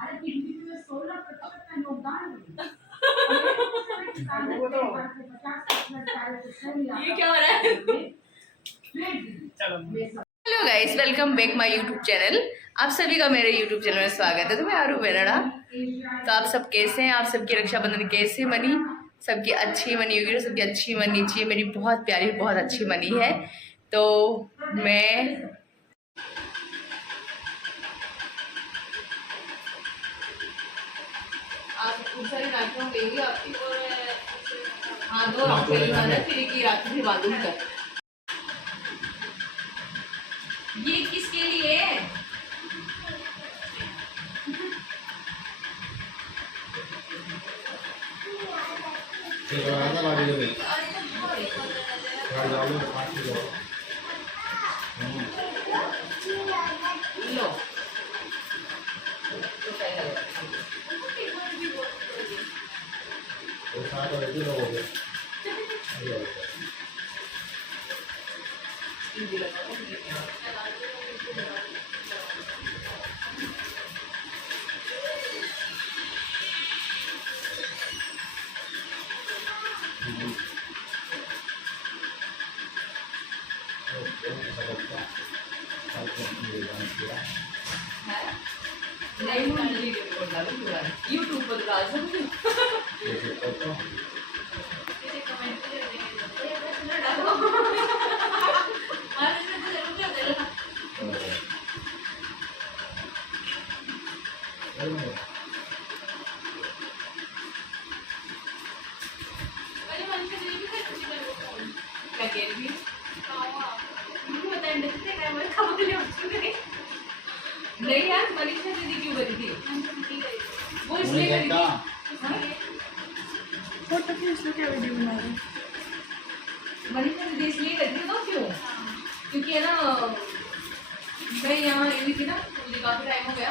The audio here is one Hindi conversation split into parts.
भारत की जीडीपी में 16% का योगदान है। ये क्या हो रहा है? Hello guys, welcome back my YouTube channel. आप सभी का मेरे यूट्यूब चैनल में स्वागत है। तो मैं आरू बेनड़ा। तो आप सब कैसे हैं? आप सबकी रक्षाबंधन कैसे मनी? सबकी अच्छी मनी होगी, तो सबकी अच्छी मनी चाहिए। मेरी बहुत प्यारी, बहुत अच्छी मनी है। तो मैं आप खूब सारी राखियों देंगी आपकी, और हाँ 2 राखी लगाना, फिर एक ही राखी भी बांधूंगी। ये किसके लिए है? लो यूट्यूब पर डाल सकते नहीं यार, मनीषा दीदी क्यों करी थी? वो इसलिए करी थी। फोटो की उसने क्या वीडियो बना रही? मनीषा दीदी इसलिए करी थी। तो क्यों? क्योंकि है ना, मैं यहाँ आई हुई थी ना, मुझे काफी टाइम हो गया।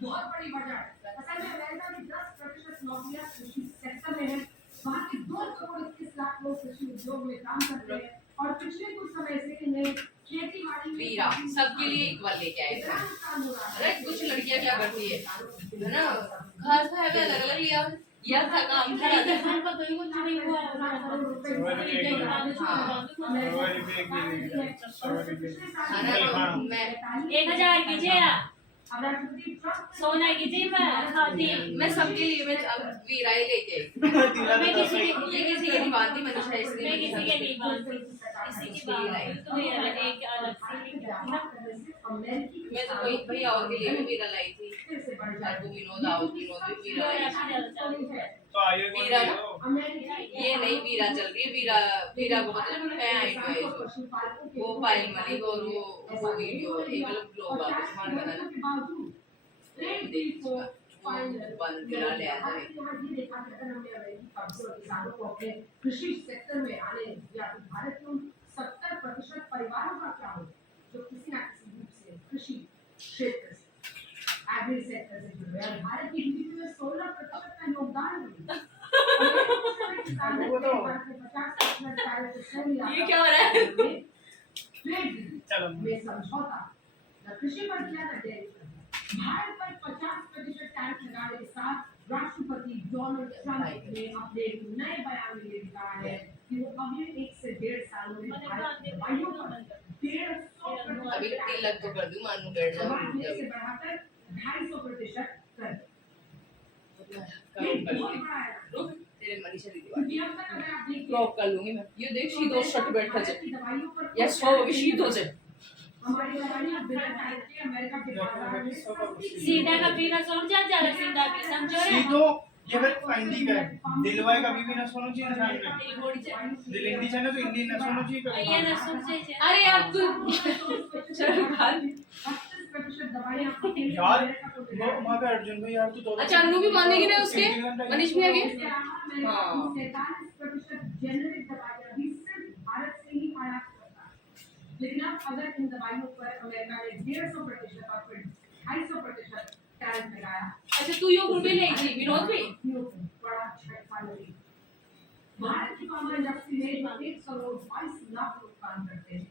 बहुत बड़ी वजह असल में अमेरिका में 10% नौकरियां कृषि सेक्टर में है। वहाँ के 2,21,00,000 लोग कृषि उद्योग में काम करते हैं और पिछले कुछ समय से इन्हें खेती बाड़ी वीरा सबके लिए एक बार लेके आए थे। अरे कुछ लड़कियां क्या करती है ना, घास है वे अलग अलग लिया या था काम था को तो कुछ नहीं हुआ। मैं 1000 कीजिए, सोना कीजिए, मैं सबके लिए मैं वीरा ही लेके आई। मैं किसी के नहीं बांधती मनीषा, इसलिए मैं किसी के नहीं बांधती, किसी की बात तो ये एक अलग से मैं तो कोई भैया और के लिए भी वीरा लाई थी। विनोद आओ, विनोद भी वीरा वीरा ना, ये नहीं वीरा चल रही है। वीरा वीरा को पता है मैं आई हूँ वो पायल मलिक और वो वीडियो एक मतलब ब्लॉग आप स्मार्ट बनाना बंद करा ले आता है। कृषि सेक्टर में आने या भारत के 70% परिवारों का क्या हो जो किसी न किसी रूप से कृषि क्षेत्र से एग्री सेक्टर से जुड़े हैं। भारत की जीडीपी में 16% का योगदान है। ये क्या हो रहा है? में समझौता कृषि पर किया था डेयरी पर। भारत पर 50% टैक्स लगाने के साथ राष्ट्रपति डोनाल्ड ट्रंप ने अपने नए बयान में ये कहा है कि वो अगले 1 से 1.5 सालों में दवाइयों पर 150% अभी 3 लाख तो कर दूं, मानू 1.5 से बढ़ाकर 250% कर तेरे मनीषा दीदी क्रॉप कर लूंगी मैं। ये देख शीत हो शर्ट बैठा जाए या 100 अभी शीत हो जाए। सीधा का पीना सोच जा सीधा भी समझो रे। तो ये बात फाइंडी का दिलवाए कभी भी ना सोना चाहिए इंसान में। दिल इंडी चाहिए तो इंडी ना सोना चाहिए। ये ना सोचे अरे अब तू चल खाल यार वहाँ पे अर्जुन भाई यार तू अच्छा अन्नू भी बांधेगी ना उसके, मनीष भी आ गए। हाँ 47% जेनेरिक दवाइयां भी सिर्फ भारत से ही आयात करता है। लेकिन अब अगर इन दवाइयों पर अमेरिका ने 150% और फिर 250% टैरिफ लगाया। अच्छा तू यो भी ले थी विनोद भी बड़ा भारत की कॉमन इंडस्ट्री में 1,22,00,000 लोग काम करते हैं।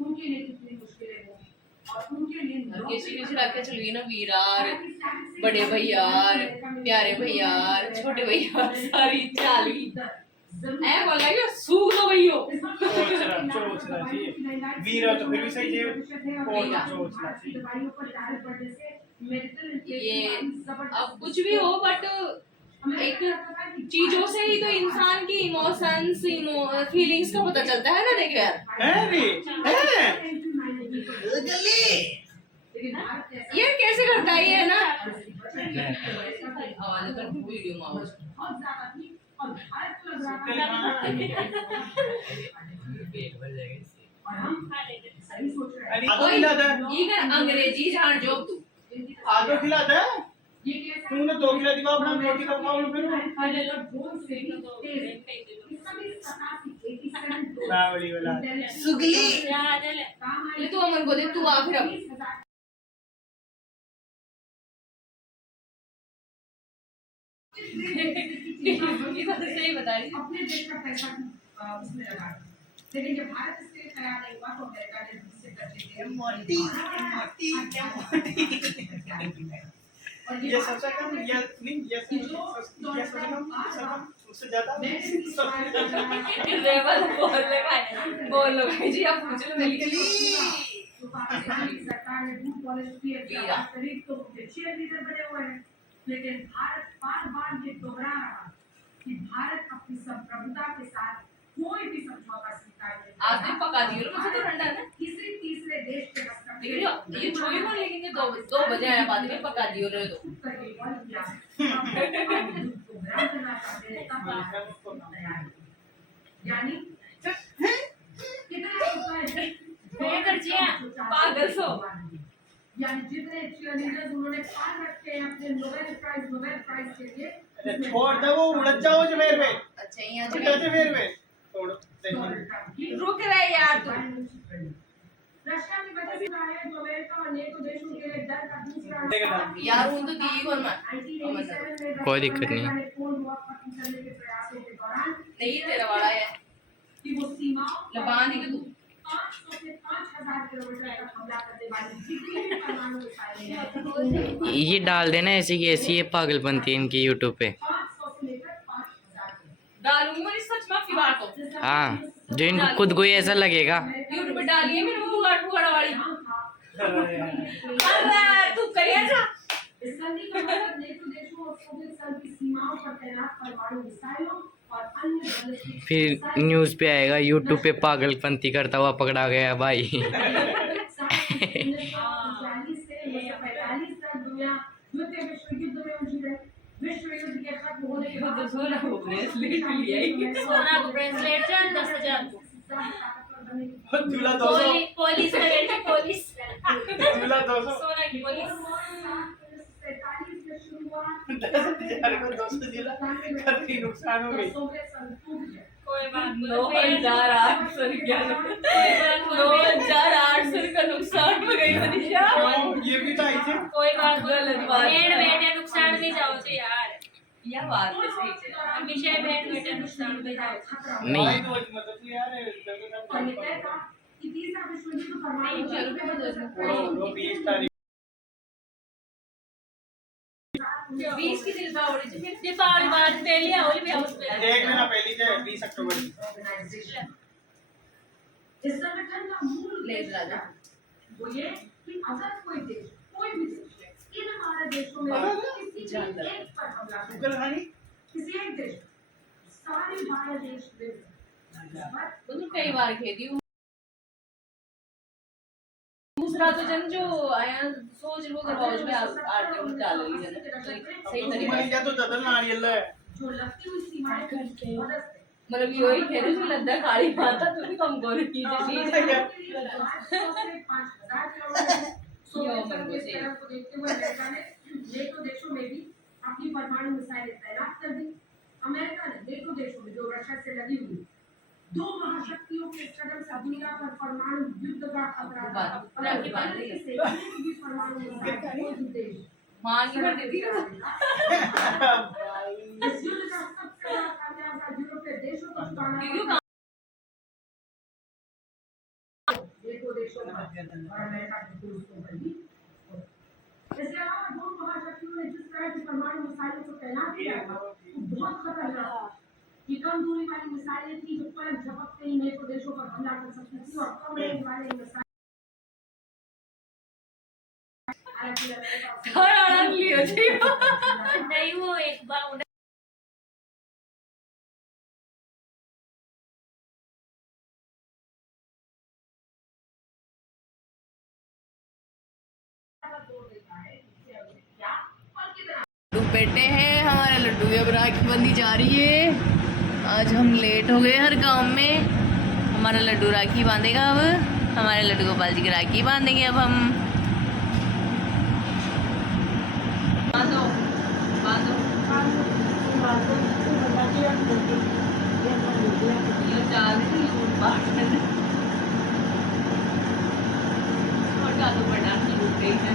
उनके लिए कितनी मुश्किलें होंगी और उनके लिए किसी किसी रखे चलगी ना वीरार बड़े भैयार प्यारे भैयार छोटे भैयार सारी चाली ऐ बोला कि सूख दो भैयो चोचला जी वीरा तो फिर भी सही है और चोचला जी ये अब कुछ भी हो बट एक चीजों से ही तो इंसान की इमोशंस फीलिंग्स का पता चलता है ना। देखो यार है रे है ये कैसे करता है ये ना आवाज कर वीडियो में आवाज आदो खिलाता है ये कर अंग्रेजी जान जो तू आदो खिलाता है तूने 2 खिला दी अपना रोटी का खाओ फिर बावली वाला सुगली ये तू अमन को दे तू आ फिर अब सही बता रही अपने देश का पैसा उसमें लगा लेकिन जब भारत इसके लिए तैयार नहीं हुआ तो अमेरिका ने दूसरे ये सबसे कम ये नहीं ये सबसे कम उससे ज्यादा लेवल बोल लो भाई जी आप पूछ लो मेरी सरकार ने दूध पॉलिश किए शरीर तो चीयर लीडर बने हुए हैं लेकिन भारत बार-बार ये दोहरा रहा कि भारत अपनी संप्रभुता के साथ कोई भी समझौता स्वीकार नहीं आज भी पका दियो मुझे तो ठंडा है ना किसी तीसरे देश के हस्तक्षेप लेकिन ये छोड़ी मत लेकिन ये 2 बजे आया बाद में पका दियो रे तो करके बल किया प्रोग्राम करना चाहते हैं तब तैयार है यानी कितना होता है मैं कर जिया पागल सो यानी जितने चीयरलीडर्स उन्होंने पार रखे हैं अपने नोबेल प्राइज के लिए छोड़ दे वो उड़ जाओ जमेर में अच्छा यहां उड़ जाते मेर में छोड़ रुक रहे यार तू रशिया की वजह से है जो अमेरिका और नेटो देशों के लिए डर का दूसरा यार उन तो दी और मत कोई दिक्कत नहीं। नहीं तेरा वाला है कि वो सीमाओं लबान ही तू 500 से 5,000 किलोमीटर तक हमला करने वाली जितनी भी परमाणु मिसाइलें हैं ये डाल देना ऐसी की ऐसी ये पागलपंती है इनकी यूट्यूब पे 500 से लेकर 5,000 डालूंगी मैं सच में की बात हो हाँ जो इनको खुद को ही ऐसा लगेगा यूट्यूब पे डालिए मैंने वो बुगाड़ वाली अरे तू करिया जा इस संधि का मतलब नेटो देशों और सोवियत संघ की सीमाओं पर तैनात परमाणु मिसाइलों और अन्य बैलिस्टिक फिर न्यूज़ पे आएगा यूट्यूब पे पागलपंती करता हुआ पकड़ा गया भाई 1939 से 1945 तक दुनिया द्वितीय विश्व युद्ध में उलझी रही। विश्व युद्ध के खत्म होने के बाद सोना को ब्रेसलेट लिया सोना को ब्रेसलेट चढ़ 10,000 को झूला 200 पुलिस करेंगे पुलिस झूला 200 सोना की पुलिस 1947 में शुरुआत 10,000 को 200 झूला काफी नुकसान हो गई सोवियत संघ टूट गया। कोई बात 9,800 रुपया 9,800 का नुकसान हो गई मनीषा ये भी तो आई थी कोई बात गलत बात भेड़ बेटे नुकसान भी जाओ छे यार यह बात तो सही है हमेशा भेड़ बेटे नुकसान भी जाओ नहीं मतलब यार और ये तय था कि तीसरा विश्व युद्ध परमाणु चलो, वो 20 तारीख 20 की दीपावली से फिर दीपावली बाद पहले होली भी हाउस पे देख लेना पहली है 20 अक्टूबर की ऑर्गेनाइजेशन इस संगठन का मूल ले उद्देश्य राजा वो ये कि अगर कोई देश कोई भी देश इन हमारे देशों में किसी भी एक पर हमला करे गूगल हानी किसी एक देश सारे 12 देश तो कई बार खेती दूसरा तो जन जो आया सोच लो कि रोज में आरती में डाल ली जन सही तरीके या तो ददल नारियल है जो लगती हुई सीमाएं करके मतलब यही कह रहे जो लद्दा काली माता तो भी कम गोर की चीज है को देखते हुए अमेरिका ने नेटो देशों में भी अपनी परमाणु मिसाइलें तैनात कर दी। अमेरिका ने नेटो देशों में जो रशिया से लगी हुई दो महाशक्तियों के कदम से दुनिया पर परमाणु युद्ध का खतरा था। परमाणु मिसाइल कोई भी देश मान ही भर देती है इस युद्ध का सबसे बड़ा खामियाजा यूरोपीय देशों क्योंकि देखो देशों में और अमेरिका की दोस्तों पर भी इसके अलावा दोनों महाशक्तियों ने जिस तरह की परमाणु मिसाइलों को तैनात किया था वो बहुत खतरनाक था। ये कम दूरी वाली मिसाइलें थी जो पलक झपकते ही नेटो देशों पर हमला कर सकती थी और कम रेंज वाले मिसाइल नहीं वो एक बार उन्हें बेटे हैं हमारे लड्डू की अब राखी बंधी जा रही है। आज हम लेट हो गए हर काम में। हमारा लड्डू राखी बांधेगा अब। हमारे लड्डू गोपाल जी की राखी बांधेंगे अब हम। बांधो बांधो ये चाल नहीं और डालो बना की उठ गई है।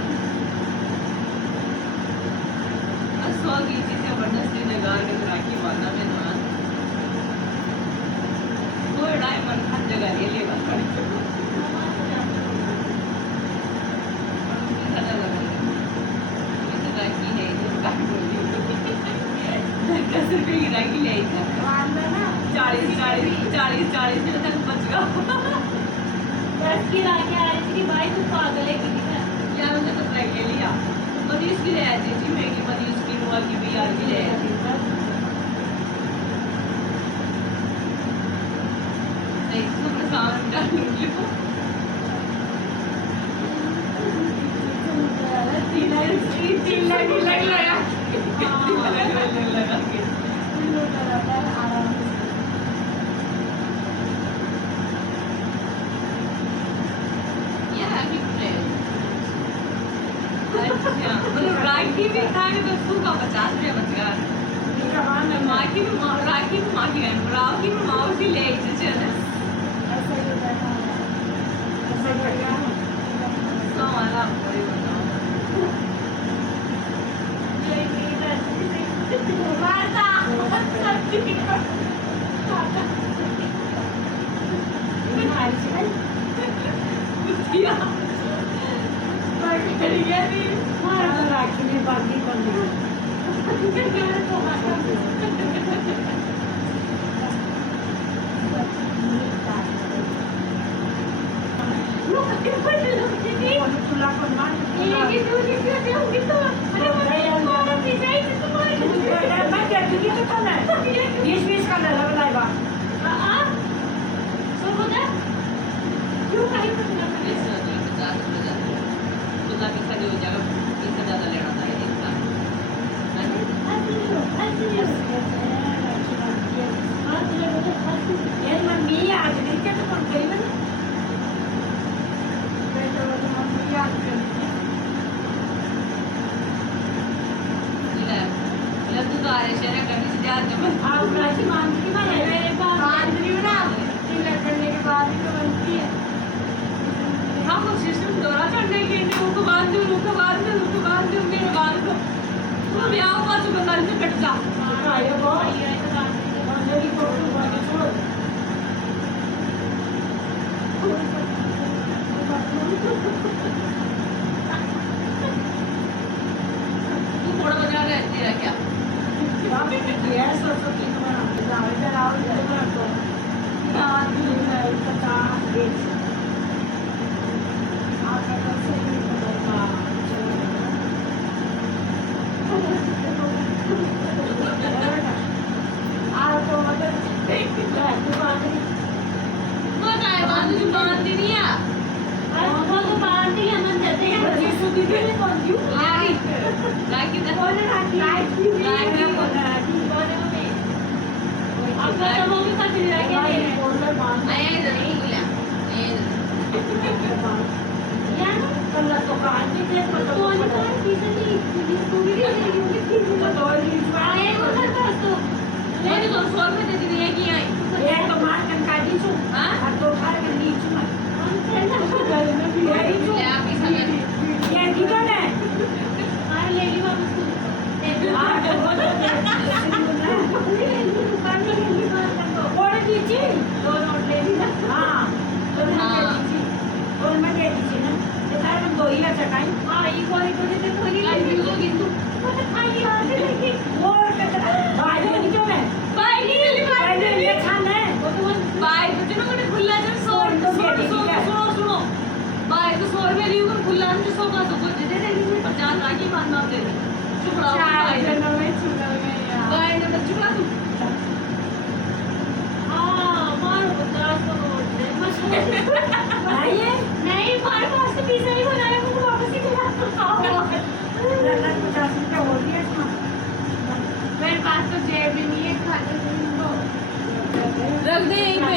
सौ की चीज जबरदस्ती लगा के राखी बांधा में ना कोई डायमंड हर जगह ले लेगा राखी है राखी ले 40 दिन तक बच गया। बस की राखी आ रही थी भाई तू पागल है कि यार मुझे तो ट्रैक ले लिया मनीष की ले आती थी मैं की मनीष की हुआ की भी यार की ले आती नहीं तो सामान डाल लूंगी राखी भी खाने तो सूखा 50 रुपया बच गया। राखी में माँ की राखी में माँ की ले वाला राखी में बाकी कर What did you do? राखी बांधना दे दे चुपड़ा गाय ने बच्चू का तू हाँ मार 50 करोड़ दे बस नहीं मार पास से पिज्जा नहीं बनाया मुझे वापस ही खिला मेरे पास तो जेब भी नहीं है खाने को रख दे यहीं पे